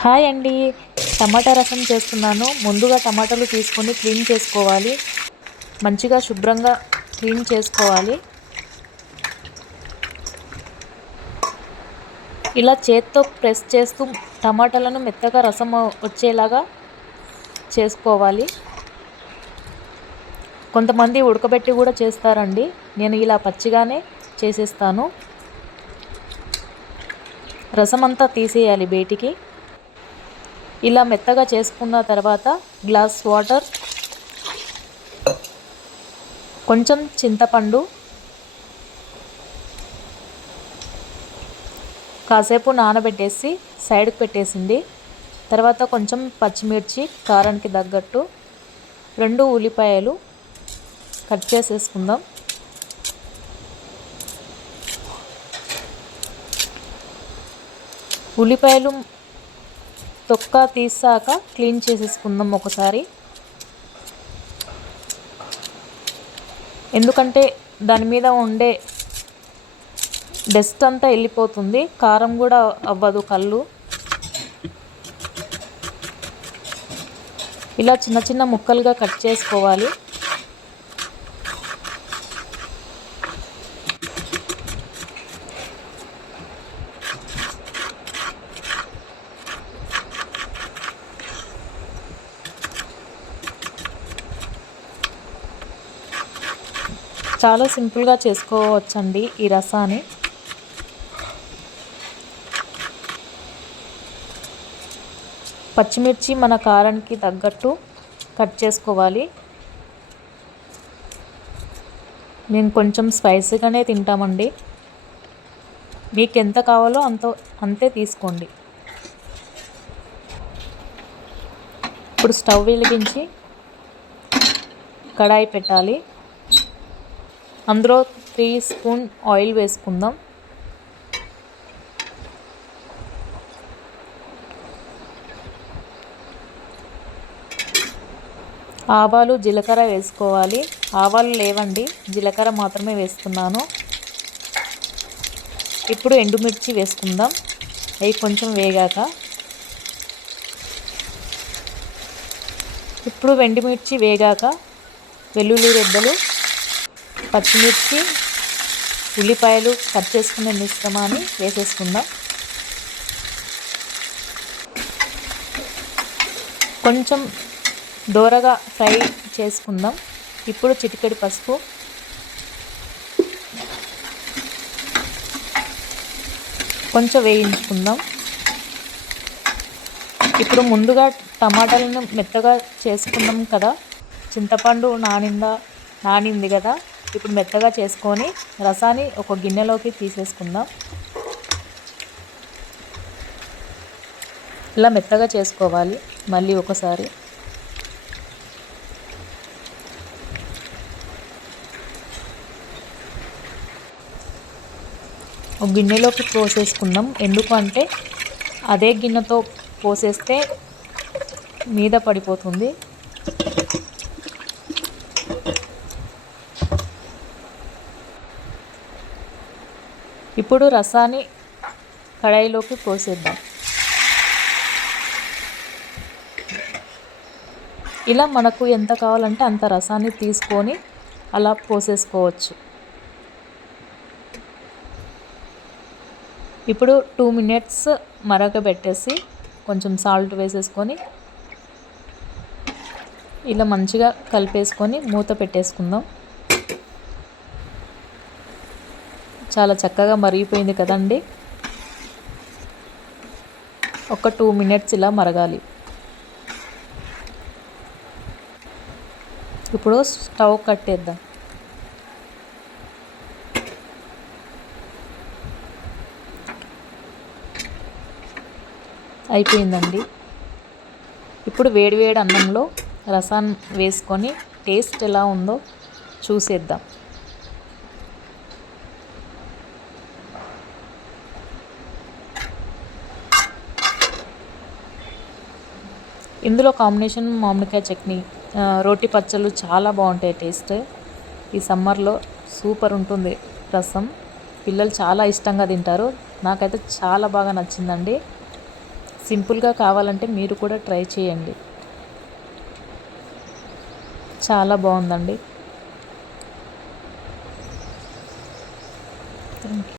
Hi అండి. టమాటా రసం చేస్తున్నాను. ముందుగా టమాటాలు తీసుకొని క్లీన్ చేసుకోవాలి. మంచిగా శుభ్రంగా క్లీన్ చేసుకోవాలి. ఇలా చేత్తో ప్రెస్ చేస్తూ టమాటాలను మెత్తగా రసం వచ్చేలాగా చేసుకోవాలి. కొంతమంది ఉడకబెట్టి కూడా చేస్తారండి. నేను ఇలా పచ్చిగానే చేసేస్తాను. రసం అంతా తీసేయాలి బయటికి. ఇలా మెత్తగా చేసుకున్న తర్వాత గ్లాస్ వాటర్, కొంచెం చింతపండు, కాసేపు నానబెట్టేసి సైడ్కి పెట్టేసింది. తర్వాత కొంచెం పచ్చిమిర్చి కారానికి తగ్గట్టు, 2 ఉల్లిపాయలు కట్ చేసేసుకుందాం. ఉల్లిపాయలు తొక్క తీసాక క్లీన్ చేసేసుకుందాం ఒకసారి, ఎందుకంటే దాని మీద ఉండే డస్ట్ అంతా వెళ్ళిపోతుంది. కారం కూడా అవ్వదు కళ్ళు. ఇలా చిన్న చిన్న ముక్కలుగా కట్ చేసుకోవాలి. చాలా సింపుల్గా చేసుకోవచ్చండి ఈ రసాన్ని. పచ్చిమిర్చి మన కారానికి తగ్గట్టు కట్ చేసుకోవాలి. మేము కొంచెం స్పైసీగానే తింటామండి. మీకు ఎంత కావాలో అంతే తీసుకోండి. ఇప్పుడు స్టవ్ వెలిగించి కడాయి పెట్టాలి. అందులో 3 స్పూన్ ఆయిల్ వేసుకుందాం. ఆవాలు, జీలకర్ర వేసుకోవాలి. ఆవాలు లేవండి, జీలకర్ర మాత్రమే వేస్తున్నాను. ఇప్పుడు ఎండుమిర్చి వేసుకుందాం. అవి కొంచెం వేగాక, ఇప్పుడు ఎండుమిర్చి వేగాక వెల్లుల్లి రెబ్బలు, పచ్చిమిర్చి, ఉల్లిపాయలు కట్ చేసుకునే మిశ్రమాన్ని వేసేసుకుందాం. కొంచెం దోరగా ఫ్రై చేసుకుందాం. ఇప్పుడు చిటికెడు పసుపు, కొంచెం వేయించుకుందాం. ఇప్పుడు ముందుగా టమాటాలను మెత్తగా చేసుకున్నాం కదా, చింతపండు నానింది కదా, ఇప్పుడు మెత్తగా చేసుకొని రసాన్ని ఒక గిన్నెలోకి తీసేసుకుందాం. ఇలా మెత్తగా చేసుకోవాలి. మళ్ళీ ఒకసారి ఒక గిన్నెలోకి పోసేసుకుందాం. ఎందుకు అంటే అదే గిన్నెతో పోసేస్తే మీద పడిపోతుంది. ఇప్పుడు రసాన్ని కడాయిలోకి పోసేద్దాం. ఇలా మనకు ఎంత కావాలంటే అంత రసాన్ని తీసుకొని అలా పోసేసుకోవచ్చు. ఇప్పుడు 2 మినిట్స్ మరగబెట్టేసి కొంచెం సాల్ట్ వేసేసుకొని ఇలా మంచిగా కలిపేసుకొని మూత పెట్టేసుకుందాం. చాలా చక్కగా మరిగిపోయింది కదండి. ఒక 2 మినిట్స్ ఇలా మరగాలి. ఇప్పుడు స్టవ్ కట్టేద్దాం. అయిపోయిందండి. ఇప్పుడు వేడివేడి అన్నంలో రసాన్ని వేసుకొని టేస్ట్ ఎలా ఉందో చూసేద్దాం. ఇందులో కాంబినేషన్ మామిడికాయ చట్నీ, రోటి పచ్చళ్ళు చాలా బాగుంటాయి టేస్ట్. ఈ సమ్మర్లో సూపర్ ఉంటుంది రసం. పిల్లలు చాలా ఇష్టంగా తింటారు. నాకైతే చాలా బాగా నచ్చిందండి. సింపుల్గా కావాలంటే మీరు కూడా ట్రై చేయండి. చాలా బాగుందండి. Thank you.